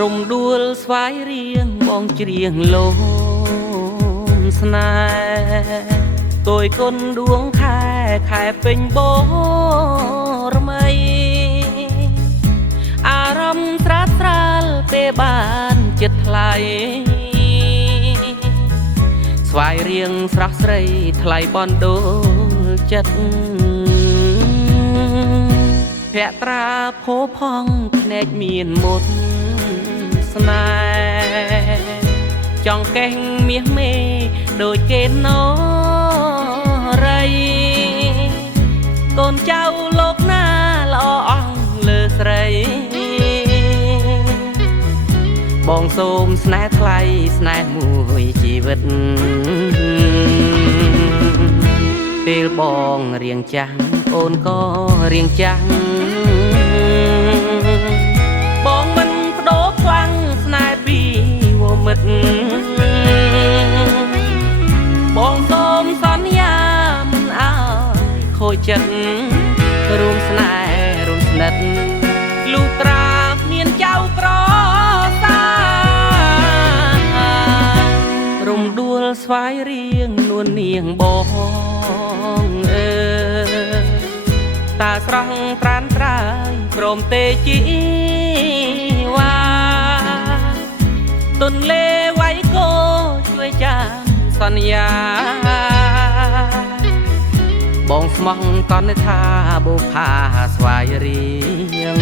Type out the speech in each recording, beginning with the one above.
រំដួលស្វាយរៀងបងច្រៀងលោមស្នេហ៍គយគុណដួងខែពេញបរមីអារម្មណ៍ស្រាលស្រាលពេលបានចិត្តថ្លៃស្វាយរៀងស្រស់ស្រីថ្លៃបនដូលចិត្តភក្ត្រាភោផង់ភ្នែកមានមុតស្នេហ៍ចង់កេះមាសមេដូចគេណរៃកូនចៅលោកណាល្អអស់លើស្រីបងសូមស្នេហ៍ថ្លៃស្នេហ៍មួយជីវិតពេលបងរៀងចាស់អូនក៏រៀងចាស់បងមិនបដូរខ្លាំងស្នេហ៍ពីវមិត្តបងសូមសន្យាមិនអើយខូចចិត្តរួមស្នេហ៍រួមស្និទ្ធលុះត្រាមានចៅក្រសារំដួលស្វាយរៀងនួននាងបងតាស្រស់ត្រានត្រើយព្រមទេជីវ៉ាទុនលេវៃគោជួយចាំសន្យាបងស្មោះតនថាបុផាស្វាយរៀង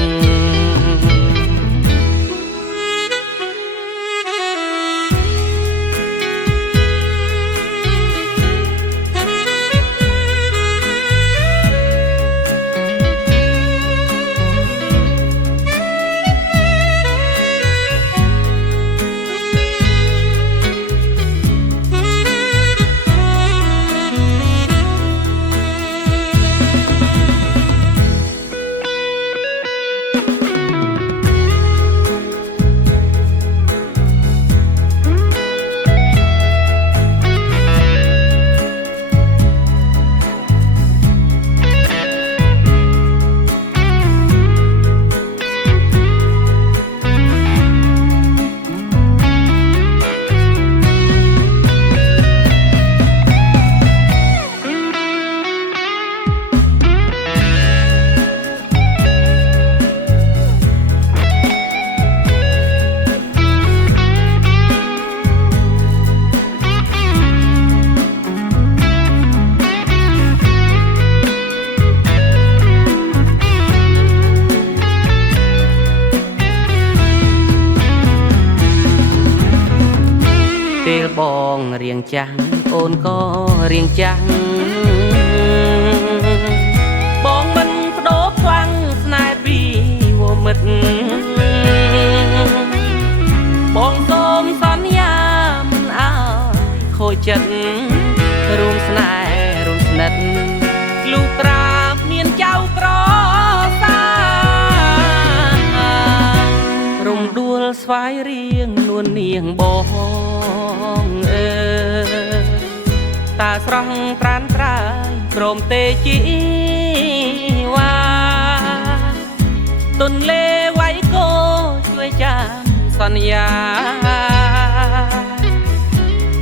ពេលបងរៀងចាស់អូនក៏រៀងចាស់បងមិនបដូរខ្លាំងស្នេហ៍ពីវមិត្តបងសូមសន្យាមិនអើយខូចចិត្តរួមស្នេហ៍រួមស្និទ្ធលុះត្រាមានចៅក្រសារំដួលស្វាយរៀងនួននាងបងតាស្រស់ត្រានត្រើយព្រមទេជីវ៉ាទុនលេវៃគោជួយចាំសន្យា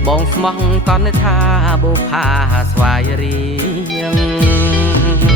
បងស្មោះតនថាបុផាស្វាយរៀង